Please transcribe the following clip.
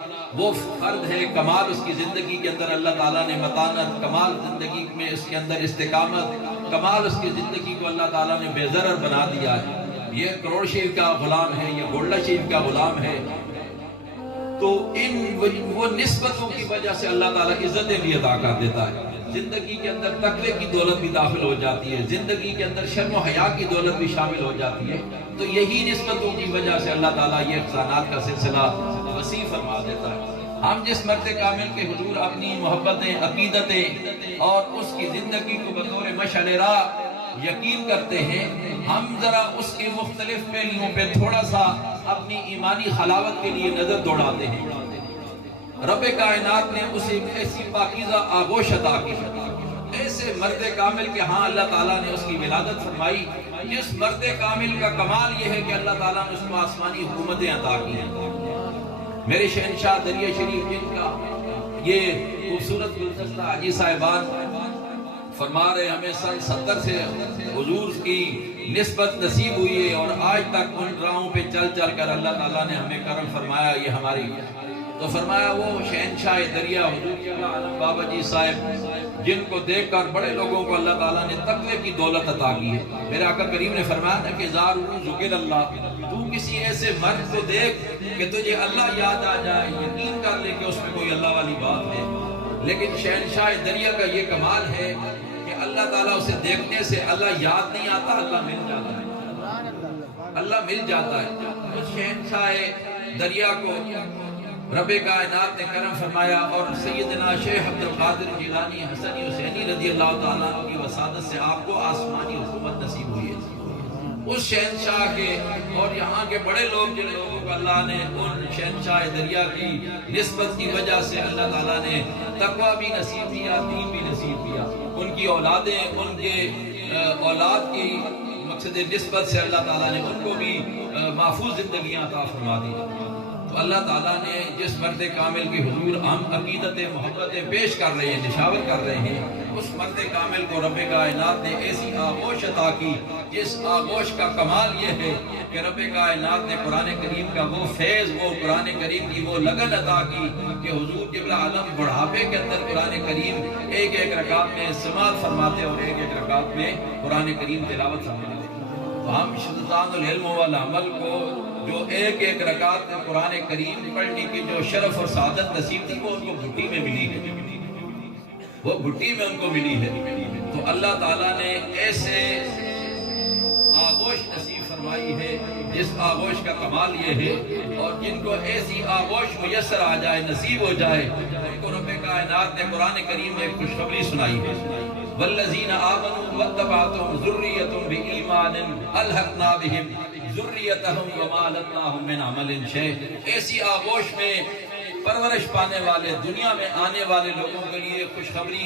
وہ فرد ہے، کمال اس کی زندگی کے اندر اللہ تعالیٰ نے متانت، کمال زندگی میں اس کے اندر استقامت، کمال اس کی زندگی کو اللہ تعالیٰ نے بے ضرر بنا دیا ہے۔ یہ کروڑ شریف کا غلام ہے، یہ گولڈا شریف کا غلام ہے، تو وہ نسبتوں کی وجہ سے اللہ تعالیٰ عزتیں بھی عطا کر دیتا ہے۔ زندگی کے اندر تقوی کی دولت بھی داخل ہو جاتی ہے، زندگی کے اندر شرم و حیا کی دولت بھی شامل ہو جاتی ہے، تو یہی نسبتوں کی وجہ سے اللہ تعالیٰ یہ احسانات کا سلسلہ وسیع فرما دیتا ہے۔ ہم جس مرد کامل کے حضور اپنی محبتیں، عقیدتیں اور اس کی زندگی کو بطور مشعل راہ یقین کرتے ہیں، ہم ذرا اس کی مختلف پہلوؤں پہ تھوڑا سا اپنی ایمانی حلاوت کے لیے نظر دوڑاتے ہیں۔ رب کائنات نے اسے ایسی پاکیزہ آغوش عطا کی، ایسے مرد کامل کے ہاں اللہ تعالیٰ نے اس کی ولادت فرمائی، جس مرد کامل کا کمال یہ ہے کہ اللہ تعالیٰ نے اس کو آسمانی حکومتیں عطا کی ہیں۔ میرے شہنشاہ دریا شریف جن کا یہ خوبصورت گلدستہ حاجی صاحبان فرما رہے، ہمیں سن 70 سے حضور کی نسبت نصیب ہوئی ہے، اور آج تک ان راہوں پہ چل چل کر اللہ تعالیٰ نے ہمیں کرم فرمایا۔ یہ ہماری تو فرمایا وہ شہنشاہ دریا حضور قبلہ عالم بابا جی صاحب، جن کو دیکھ کر بڑے لوگوں کو اللہ تعالیٰ نے تقوی کی دولت عطا کی ہے۔ میرے آقا کریم نے فرمایا نا کہ زارو ذکر اللہ، تو کسی ایسے مرد کو دیکھ کہ تجھے اللہ یاد آ جائے، یقین کر لے کہ اس میں کوئی اللہ والی بات ہے۔ لیکن شہنشاہ دریا کا یہ کمال ہے کہ اللہ تعالیٰ اسے دیکھنے سے اللہ یاد نہیں آتا، اللہ مل جاتا ہے، اللہ مل جاتا ہے۔ اس شہنشاہ دریا کو رب کائنات نے کرم فرمایا، اور سیدنا شیخ عبد القادر جیلانی حسنی حسینی رضی اللہ تعالیٰ عنہ کی وسادت سے آپ کو آسمانی حکومت نصیب ہوئی ہے۔ اس شہنشاہ کے اور یہاں کے بڑے لوگ، جن لوگوں کو اللہ نے ان شہنشاہ دریا کی نسبت کی وجہ سے اللہ تعالیٰ نے تقوی بھی نصیب کیا، دین بھی نصیب کیا، ان کی اولادیں، ان کے اولاد کی مقصد نسبت سے اللہ تعالیٰ نے ان کو بھی محفوظ زندگیاں عطا فرما دی۔ تو اللہ تعالیٰ نے جس مرد کامل کی حضور ہم عقیدتیں، محبتیں پیش کر رہے ہیں، نشاور کر رہے ہیں، اس مرد کامل کو رب کائنات نے ایسی آغوش عطا کی، جس آغوش کا کمال یہ ہے کہ رب کائنات نے قرآن کریم کا وہ فیض، وہ قرآن کریم کی وہ لگن عطا کی کہ حضور قبلہ عالم بڑھاپے کے اندر قرآن کریم ایک ایک رکعت میں سماعت فرماتے اور ایک ایک رکعت میں قرآن کریم تلاوت فرماتے۔ تو ہم سلطان العلم والعمل کو جو ایک ایک رکعت میں قرآن کریم پڑھنے کی جو شرف اور سعادت نصیب تھی، وہ ان کو گھٹی میں ملی ہے، وہ گھٹی میں ان کو ملی ہے۔ تو اللہ تعالیٰ نے ایسے آغوش نصیب فرمائی ہے، جس آغوش کا کمال یہ ہے، اور جن کو ایسی آغوش میسر آ جائے، نصیب ہو جائے، ان کو رب کائنات نے قرآن کریم میں خوشخبری سنائی ہے۔ والذین آمنوا واتبعتهم ذریتهم بإیمان الحقنا بهم ذریتهم وما لتناهم من عمل شیء۔ ایسی آغوش میں پرورش پانے والے، دنیا میں آنے والے لوگوں کے لیے خوشخبری